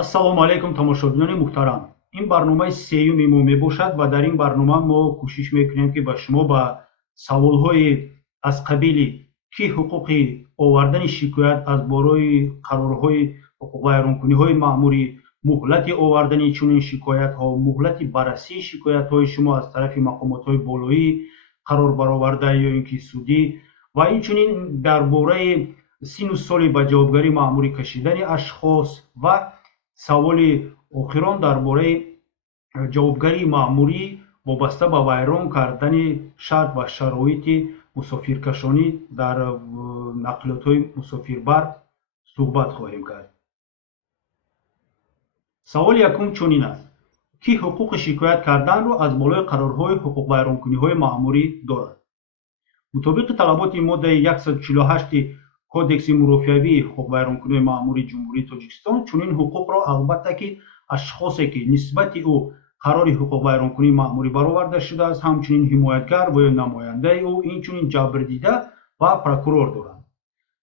ассалому алайкум тамошобинони муҳтарам. Ин барномаи сеюми мо мебошад ва дар ин барнома мо кӯшиш мекунем ки ба шумо ба саволҳои аз қабили ки ҳуқуқи овардани шикоят аз борои қарорҳои ҳуқуқвайронкуниҳои маъмурӣ, муҳлати овардани чунин шикоятҳо, муҳлати баррасии шикоятҳои шумо аз тарафи мақомотҳои болоӣ қарор бароварда ё ин ки судӣ ва инчунин дар бораи сину соли ба ҷавобгарии маъмурӣ кашидани ашхос ва саволи охирон дар бораи ҷавобгарии маъмурӣ вобаста ба вайрон кардани шарт ва шароити мусофиркашонӣ дар нақлиётҳои мусофирбар суҳбат хоҳем кард. саволи якум чунин аст: ки ҳуқуқи шикоят карданро аз болои қарорҳои ҳуқуқвайронкуниҳои маъмурӣ дорад? мутобиқи талаботи моддаи 148 кодекси мурофиавии ҳуқуқвайронкуниҳои маъмурии ҷумҳурии Тоҷикистон чунин ҳуқуқро албатта ки ашхосе ки нисбати ӯ қарори ҳуқуқвайронкунии маъмурӣ бароварда шудааст, ҳамчунин ҳимоятгар ва ё намояндаи ӯ, инчунин ҷабрдида ва прокурор доранд.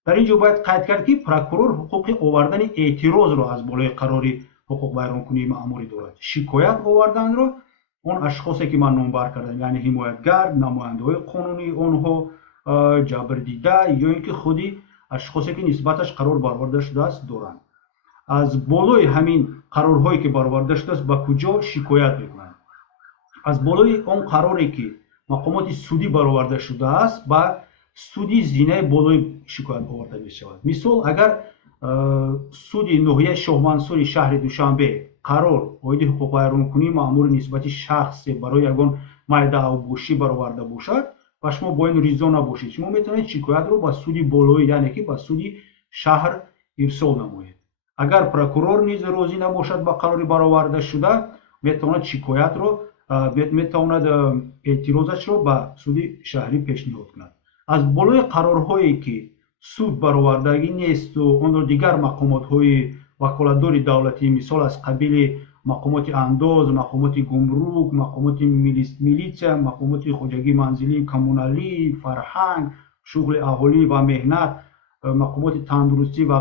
дар ин ҷо бояд қайд кард ки прокурор ҳуқуқи овардани эътирозро аз болои қарори ҳуқуқвайронкунии маъмурӣ дорад. шикоят оварданро он ашхосе ки ман номбар кардам, яъне ҳимоятгар, намояндаҳои қонунии онҳо, ҷабрдида ё ин ки худи ашхосе ки нисбаташ қарор бароварда шудааст доранд. аз болои ҳамин қарорҳое ки бароварда шудааст ба куҷо шикоят мекунанд? аз болои он қароре ки мақомоти судӣ бароварда шудааст ба суди зинаи болои шикоят оварда мешавад. мисол, агар суди ноҳияи шоҳмансури шаҳри душанбе қарор оиди ҳуқуқвайронкунии маъмури нисбати шахсе барои ягон майдаъвобошӣ бароварда бошад ва шумо бо ин ризо набошед, шумо метавонед шикоятро ба суди болоӣ, яъне ки ба суди шаҳр ирсол намоед. агар прокурор низ розӣ набошад ба қарори бароварда шуда, метавонад шикоятро метавонад эътирозашро ба суди шаҳрӣ пешниҳод кунад. аз болои қарорҳое ки суд баровардагӣ несту онро дигар мақомотҳои ваколатдори давлатӣ, мисол аз қабили мақомоти андоз, мақомоти гумрук, мақомоти милитсия, мақомоти хоҷагии манзилӣ, коммуналӣ, фарҳанг, шуғли аҳолӣ ва меҳнат, мақомоти тандурустӣ ва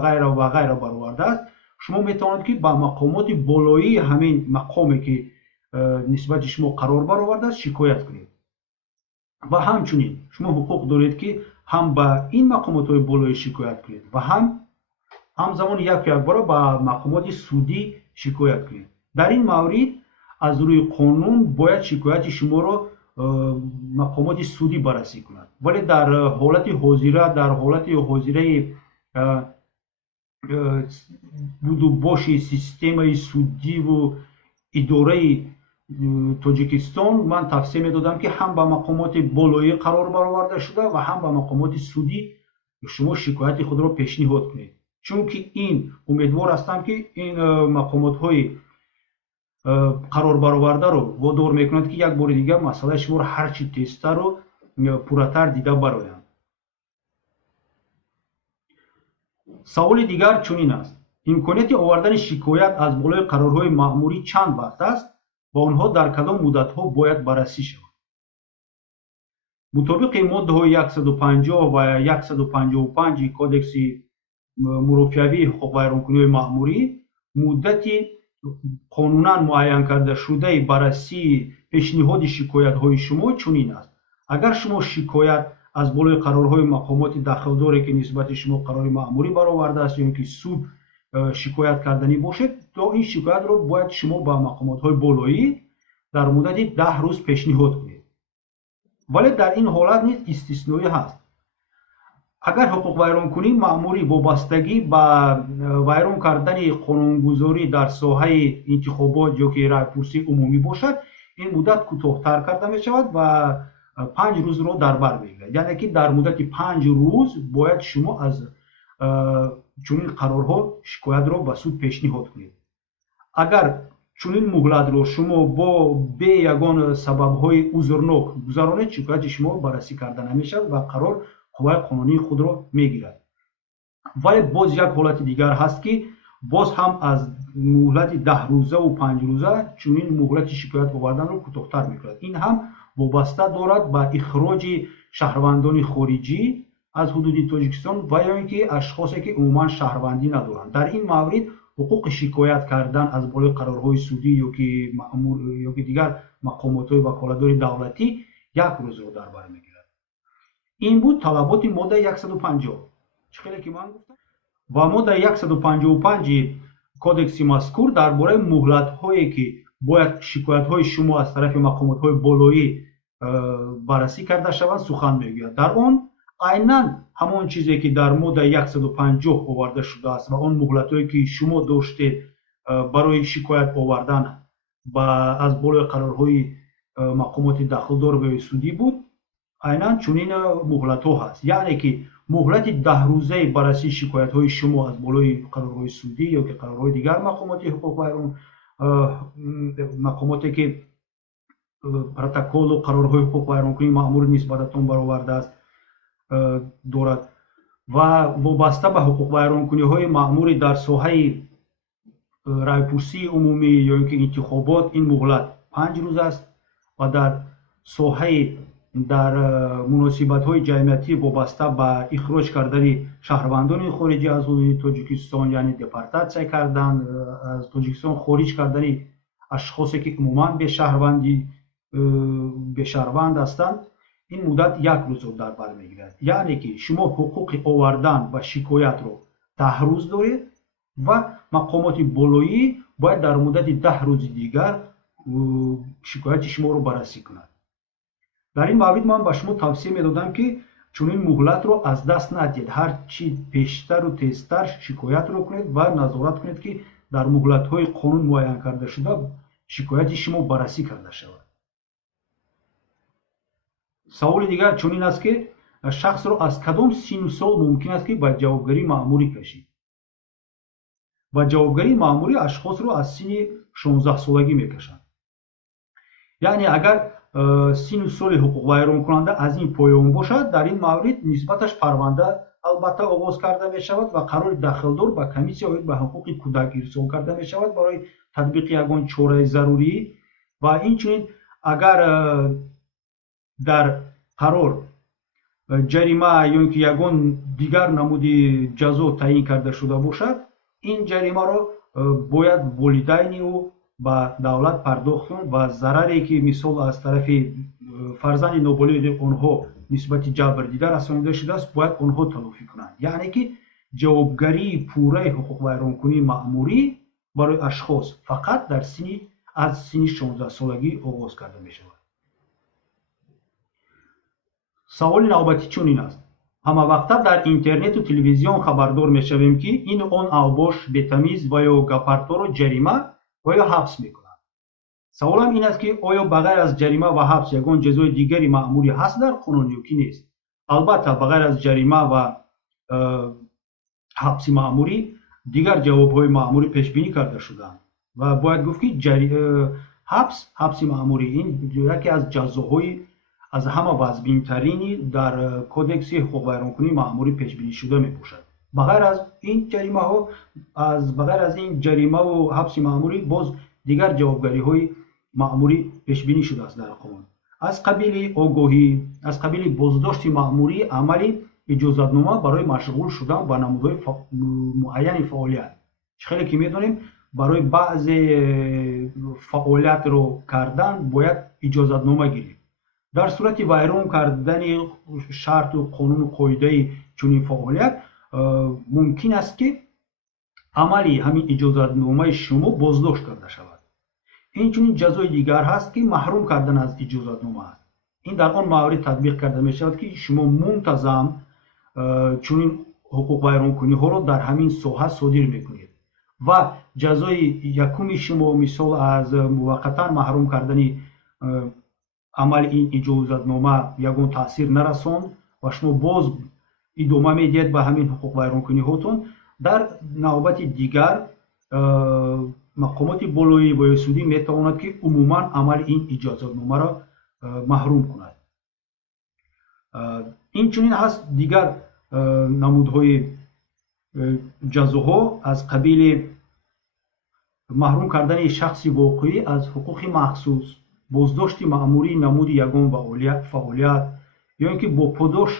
ғайра баровардааст, шумо метавонед ки ба мақомоти болоии ҳамин мақоме ки нисбати шумо қарор баровардааст шикоят кунед. ва ҳамчунин шумо ҳуқуқ доред ки ҳам ба ин мақомотҳои болоӣ шикоят кунед ва ҳамзамон якбора ба мақомоти судӣ шикоят кунед. дар ин маврид аз рӯи қонун бояд шикояти шуморо мақомоти судӣ баррасӣ кунад, вале дар ҳолати ҳозираи будубоши системаи судиву идораи Тоҷикистон ман тавсия медодам ки ҳам ба мақомоти болоӣ қарор бароварда шуда ва ҳам ба мақомоти судӣ шумо шикояти худро пешниҳод кунед, чунки ин умедвор ҳастам ки ин мақомотҳои қарорбаровардаро водор мекунад ки як бори дигар масъалаи шуморо ҳарчи тезтару пурратар дида бароянд. саволи дигар чунин аст: имконияти овардани шикоят аз болои қарорҳои маъмурӣ чанд вақт аст ва онҳо дар кадом муддатҳо бояд баррасӣ шаванд? мутобиқи моддаҳои 150 ва 155 кодекси мурофиавии ҳуқуқвайронкуниҳои маъмурӣ муддати қонунан муайян кардашудаи баррасии пешниҳоди шикоятҳои шумо чунин аст: агар шумо шикоят аз болои қарорҳои мақомоти дахлдоре ки нисбати шумо қарори маъмурӣ баровардааст ё ин ки суд шикоят карданӣ бошед, то ин шикоятро бояд шумо ба мақомотҳои болоӣ дар муддати 10 рӯз пешниҳод кунед. вале дар ин ҳолат низ истисноӣ ҳаст. агар ҳуқуқвайронкунии маъмурӣ вобастагӣ ба вайрон кардани қонунгузорӣ дар соҳаи интихобот ё ки райпурсии умумӣ бошад, ин муддат кӯтоҳтар карда мешавад ва 5 рӯзро дар бар мегирад. яъне ки дар муддати 5 рӯз бояд шумо аз чунин қарорҳо шикоятро ба суд пешниҳод кунед. агар чунин муҳлатро шумо бе ягон сабабҳои узрнок гузаронед, шикояти шумо баррасӣ карда намешавад ва қарор қувваи қонунии худро мегирад. вале боз як ҳолати дигар ҳаст ки боз ҳам аз муҳлати 10 рӯзаву 5 рӯза чунин муҳлати шикоят оварданро кӯтоҳтар мекунад. ин ҳам вобаста дорад ба ихроҷи шаҳрвандони хориҷӣ аз ҳудуди Тоҷикистон ва ё ин ки ашхосе ки умуман шаҳрвандӣ надоранд. дар ин маврид ҳуқуқи шикоят кардан аз болои қарорҳои судӣ ёки дигар мақомотҳои ваколатдори давлатӣ 1 рӯзро дар бар мегирад. ин буд талаботи моддаи 150. чӣ ки ман гуфтам. ва моддаи 155 кодекси мазкур дар бораи муҳлатҳое ки бояд шикоятҳои шумо аз тарафи мақомотҳои болоӣ баррасӣ карда шаванд сухан мегӯяд. дар он айнан ҳамон чизе ки дар моддаи 150 оварда шудааст ва он муҳлатҳое ки шумо доштед барои шикоят овардан аз болои қарорҳои мақомоти дахлдор ва судӣ буд, айнан чунин муҳлатҳо ҳаст. яъне ки муҳлати 10 рӯзаи баррасии шикоятҳои шумо аз болои қарорҳои судӣ ёки қарорҳои дигар мақомоти ҳуқуқвайрон мақомоте ки протоколу қарорҳои ҳуқуқвайронкунии маъмури нисбататон баровардааст дорад ва вобаста ба ҳуқуқвайронкуниҳои маъмури дар соҳаи райпурсии умумӣ ё ин ки интихобот ин муҳлат 5 рӯз аст ва дар соҳаи дар муносибатҳои ҷамъиятӣ вобаста ба ихроҷ кардани шаҳрвандони хориҷӣ аз ҳудуди Тоҷикистон, яъне депортатсия кардан, аз Тоҷикистон хориҷ кардани ашхосе ки умуман бешаҳрванд ҳастанд, ин муддат 1 рӯзро дар бар мегирад. яъне ки шумо ҳуқуқи овардан ва шикоятро 10 рӯз доред ва мақомоти болоӣ бояд дар муддати 10 рӯзи дигар шикояти шуморо баррасӣ кунад. дар ин маврид ман ба шумо тавсия медодам ки чунин муҳлатро аз даст надиҳед. ҳар чӣ пештару тезтар шикоятро кунед ва назорат кунед ки дар муҳлатҳои қонун муайян карда шуда шикояти шумо баррасӣ карда шавад. саволи дигар чунин аст ки шахсро аз кадом сину сол мумкин аст ки ба ҷавобгарии маъмурӣ кашид? ба ҷавобгарии маъмурӣ ашхосро аз сини 16-солагӣ мекашанд. яъне агар сину соли ҳуқуқвайронкунанда аз ин поён бошад, дар ин маврид нисбаташ парванда албатта оғоз карда мешавад ва қарори дахлдор ба комиссия оид ба ҳуқуқи кӯдак ирсол карда мешавад барои татбиқи ягон чораи зарурӣ. ва инчунин агар дар қарор ҷарима ё ин ки ягон дигар намуди ҷазо таъин карда шуда бошад, ин ҷаримаро бояд волидайни ӯ ба давлат пардохт кунад ва зараре ки мисол аз тарафи фарзанди ноболиғи онҳо нисбати ҷабр дида расонида шудааст, бояд онҳо талофӣ кунанд. яъне ки ҷавобгарии пурраи ҳуқуқвайронкунии маъмурӣ барои ашхос фақат аз сини 16-солагӣ оғоз карда мешавад. саволи навбатӣ чунин аст. ҳамавақта дар интернету телевизион хабардор мешавем ки ин он авбош, бетамиз ва ё гапардорро ҷарима ва ё ҳабс мекунад. саволам ин аст ки оё ба ғайр аз ҷарима ва ҳабс ягон ҷазои дигари маъмурӣ ҳаст дар қонун ё ки нест? албатта ба ғайр аз ҷарима ва ҳабси маъмурӣ дигар ҷавобҳои маъмурӣ пешбинӣ карда шудаанд ва бояд гуфт ки ҳабси маъмурӣ ин яке аз ҷазоҳои аз ҳама вазбинтарини дар кодекси ҳуқуқвайронкунии маъмурӣ пешбинӣ шуда мебошад. ба ғайр аз ин ҷаримаву ҳабси маъмурӣ боз дигар ҷавобгариҳои маъмурӣ пешбинӣ шудааст дар қонун. аз қабили огоҳӣ, аз қабили боздошти маъмурии амали иҷозатнома барои машғул шудан ба намудҳои муайяни фаъолият. чӣ ки медонем барои баъзе фаъолиятро кардан бояд иҷозатнома гирем. дар сурати вайрон кардани шарту қонуну қоидаи чунин фаъолият мумкин аст ки амали ҳамин иҷозатномаи шумо боздошт карда шавад. инчунин ҷазои дигар ҳаст ки маҳрум кардан аз иҷозатнома аст. ин дар он маврид татбиқ карда мешавад ки шумо мунтазам чунин ҳуқуқвайронкуниҳоро дар ҳамин соҳа содир мекунед ва ҷазои якуми шумо мисол аз муваққатан маҳрум кардани амали ин иҷозатнома ягон таъсир нарасонд ва шумо боз идома медиҳед ба ҳамин ҳуқуқвайронкуниҳотон, дар навбати дигар мақомоти болоӣ ва ё судӣ метавонад ки умуман амали ин иҷозатномаро маҳрум кунад. инчунин ҳаст дигар намудҳои ҷазоҳо аз қабили маҳрум кардани шахси воқеӣ аз ҳуқуқи махсус, боздошти маъмурии намуди ягон фаъолият ё ин ки бо подош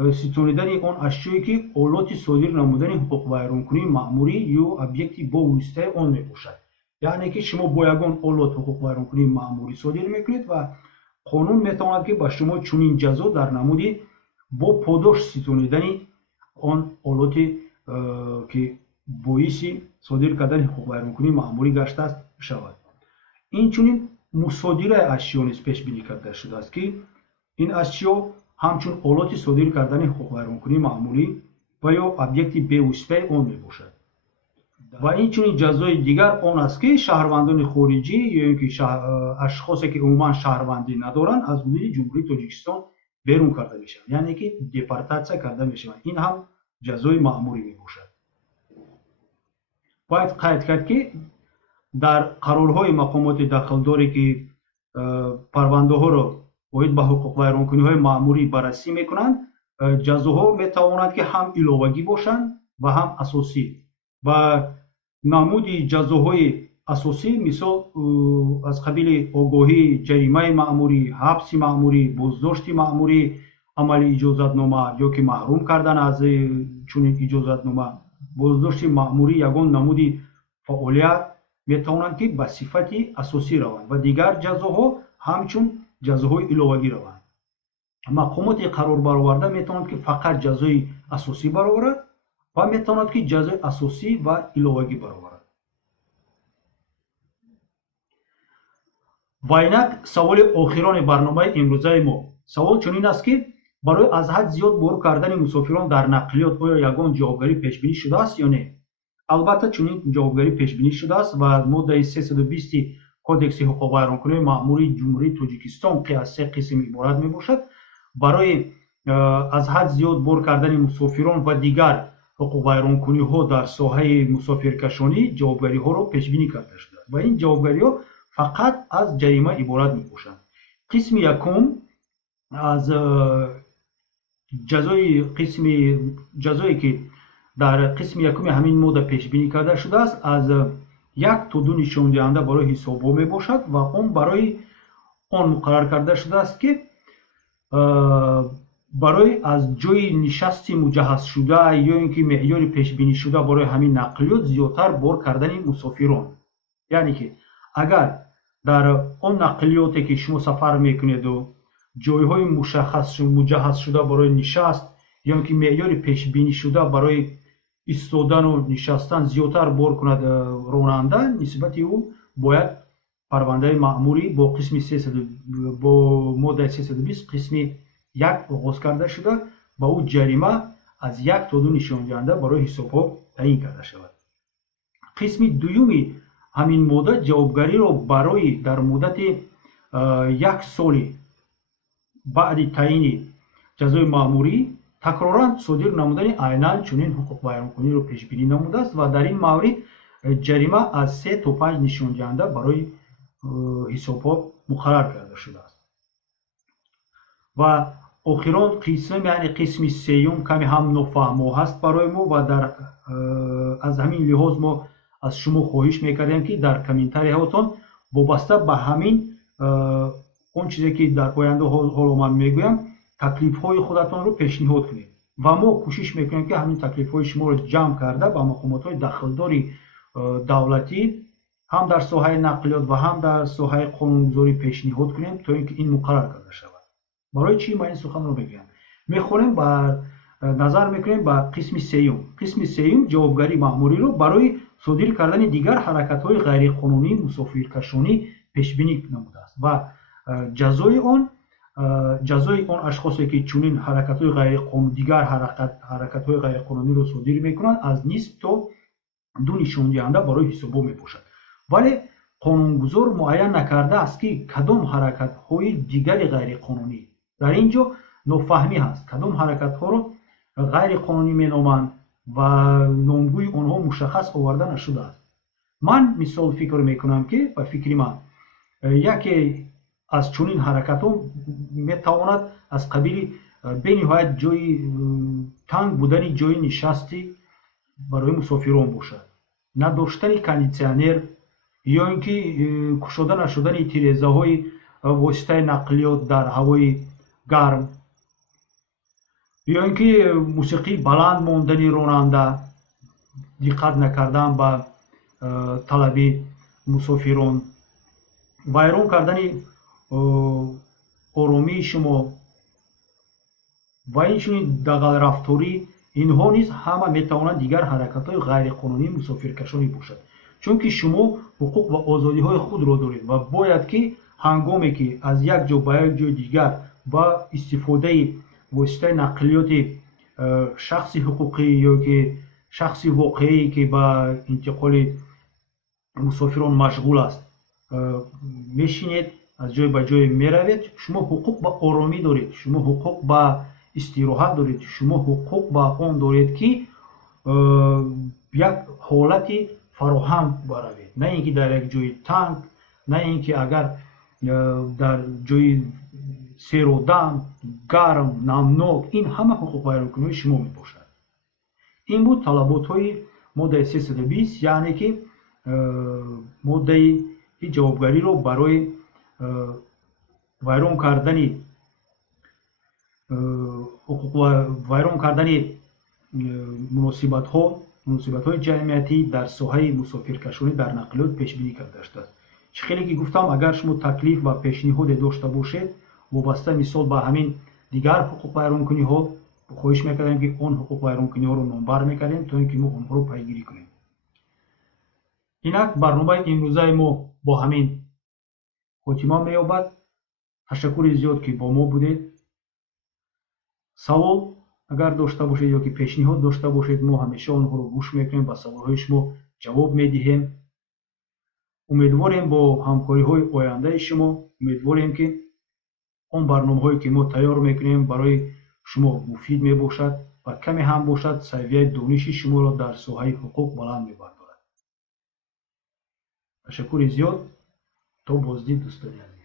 ситонидани он ашёе ки олоти содир намудани ҳуқуқвайронкунии маъмурӣ ё объекти бо воситаи он мебошад. яъне ки шумо бо ягон олот ҳуқуқвайронкунии маъмурӣ содир мекунед ва қонун метавонад ки ба шумо чунин ҷазо дар намуди бо подош ситонидани он олоти ки боиси содир кардани ҳуқуқвайронкунии маъмурӣ гаштааст шавад. инчунин мусодираи ашё низ пешбинӣ карда шудааст ки ин ашё ҳамчун олоти содир кардани ҳуқуқвайронкунии маъмурӣ ва ё объекти бевоситаи он мебошад. ва инчунин ҷазои дигар он аст ки шаҳрвандони хориҷӣ ё ин ки ашхосе ки умуман шаҳрвандӣ надоранд аз ҳудуди ҷумҳурии Тоҷикистон берун карда мешаванд, яъне ки депортатсия карда мешаванд. ин ҳам ҷазои маъмурӣ мебошад. бояд қайд кард ки дар қарорҳои мақомоти дахлдоре ки парвандаҳоро оид ба ҳуқуқвайронкуниҳои маъмурӣ баррасӣ мекунанд, ҷазоҳо метавонанд ки ҳам иловагӣ бошанд ва ҳам асосӣ. ва намуди ҷазоҳои асосӣ мисол аз қабили огоҳӣ, ҷаримаи маъмурӣ, ҳабси маъмурӣ, боздошти маъмурӣ, амали иҷозатнома ё ки маҳрум кардан аз чунин иҷозатнома, боздошти маъмурӣ ягон намуди фаъолият метавонанд ки ба сифати асосӣ раванд ва дигар ҷазоҳо ҳамчун ҷазоҳои иловагӣ раванд. мақомоти қарорбароварда метавонанд ки фақат ҷазои асосӣ бароварад ва метавонад ки ҷазои асосӣ ва иловагӣ бароварад. ва инак саволи охирони барномаи имрӯзаи мо. савол чунин аст ки барои аз ҳад зиёд бор кардани мусофирон дар нақлиёт оё ягон ҷавобгарӣ пешбинӣ шудааст ё не? албатта чунин ҷавобгарӣ пешбинӣ шудааст ва моддаи 320 кодекси ҳуқуқвайронкунии маъмурии ҷумҳурии Тоҷикистон ки аз 3 қисм иборат мебошад, барои аз ҳад зиёд бор кардани мусофирон ва дигар ҳуқуқвайронкуниҳо дар соҳаи мусофиркашонӣ ҷавобгариҳоро пешбинӣ карда шудааст ва ин ҷавобгариҳо фақат аз ҷарима иборат мебошанд. қисми якум аз ҷазое ки дар қисми якуми ҳамин модда пешбинӣ карда шудааст аз 1 то 2 нишондиҳанда барои ҳисобҳо мебошад ва он барои он муқаррар карда шудааст ки барои аз ҷои нишасти муҷаҳҳазшуда ё ин ки меъёри пешбинишуда барои ҳамин нақлиёт зиёдтар бор кардани мусофирон. яъне ки агар дар он нақлиёте ки шумо сафар мекунеду ҷойҳои мушаххас муҷаҳҳазшуда барои нишаст ё ин ки меъёри пешбинишуда барои истодану нишастан зиёдтар бор кунад ронанда, нисбати ӯ бояд парвандаи маъмурӣ бо моддаи 320 қисми 1 оғоз карда шуда ба ӯ ҷарима аз 1 то 2 нишондиҳанда барои ҳисобҳо таъин карда шавад. қисми дуюми ҳамин модда ҷавобгариро барои дар муддати 1 соли баъди таъини ҷазои маъмурӣ такроран содир намудани айнан чунин ҳуқуқвайронкуниро пешбинӣ намудааст ва дар ин маврид ҷарима аз 3 то 5 нишондиҳанда барои ҳисобҳо муқаррар карда шудааст. ва охирон қисм яъне қисми сеюм каме ҳам нофаҳмо ҳаст барои мо ва аз ҳамин лиҳоз мо аз шумо хоҳиш мекардем ки дар комментарияҳотон вобаста ба ҳамин он чизе ки дар оянда ҳоло ман мегӯям таклифҳои худатонро пешниҳод кунед ва мо кӯшиш мекунем ки ҳамин таклифҳои шуморо ҷамъ карда ба мақомотҳои дахлдори давлатӣ ҳам дар соҳаи нақлиёт ва ҳам дар соҳаи қонунгузорӣ пешниҳод кунем то ин ки ин муқаррар карда шавад. барои чӣ ман ин суханро мегӯям? мехонем назар мекунем ба қисми сеюм. қисми сеюм ҷавобгарии маъмуриро барои содир кардани дигар ҳаракатҳои ғайриқонунии мусофиркашонӣ пешбинӣ намудааст ва ҷазои он ашхосе ки чунин дигар ҳаракатҳои ғайриқонуниро содир мекунанд аз нисф то 2 нишондиҳанда барои ҳисобҳо мебошад. вале қонунгузор муайян накардааст ки кадом ҳаракатҳои дигари ғайриқонунӣ. дар ин ҷо нофаҳмӣ ҳаст. кадом ҳаракатҳоро ғайриқонунӣ меноманд ва номгӯи онҳо мушаххас оварда нашудааст. ман мисол фикр мекунам ки ба фикри ман яке аз чунин ҳаракатҳо метавонад аз қабили бениҳоят ҷои танг будани ҷои нишастӣ барои мусофирон бошад, надоштани кондитсионер ё ин ки кушода нашудани тирезаҳои воситаи нақлиёт дар ҳавои гарм یا اینکه موسیقی بلند ماندنی راننده، دقت نکردن به طلب مسافران، ویران کردن آرامی شما و اینچنین دغل رفتاری، اینها نیز همه میتوانند دیگر حرکت‌های غیرقانونی مسافرکشانی باشد، چون که شما حقوق و آزادی‌های خود را دارید و باید که هنگامی که از یک جا به یک جای دیگر با استفاده واسطه نقلیات شخص حقوقی یا که شخص واقعی که با انتقال مسافران مشغول است میشینید، از جای به جای میروید، شما حقوق به آرامی دارید، شما حقوق به استراحت دارید، شما حقوق به آن دارید که یک حالتی فراهم بروید، نه اینکه در یک جای تنگ، نه اینکه اگر در جای سیر و دم گرم نمناک، این همه حقوق ویرانکنی شما میباشد. این بود طلبات های ماده 320، یعنی که ماده جوابگری را برای ویران کردن مناسبت های جمعیتی در ساحه مسافرکشانی در نقلیات پیش بینی کرده است. چه خیلی که گفتم، اگر شما تکلیف و پیشنهاد داشته باشید وابسته مثال به همین دیگر حقوق ویرانکنی ها، خواهش میکردیم که آن حقوق ویرانکنی ها رو نامبر میکردیم تا اینکه ما آنها رو پیگیری کنیم. اینک برنامه امروزه ما با همین خاتمه مییابد. تشکر زیاد که با ما بودید. سوال اگر داشته باشید یا که پیشنهاد داشته باشید، ما همیشه آنها رو گوش میکنیم، با سوالهای شما جواب میدهیم. امیدواریم با همکاری های آینده شما، امیدواریم که آن برنامه هایی که ما تیار میکنیم برای شما مفید میباشد و کمی هم باشد سویه دانش شما را در ساحه حقوق بلند میبردارد. تشکر زیاد. تا بازدید دوستان عزیز.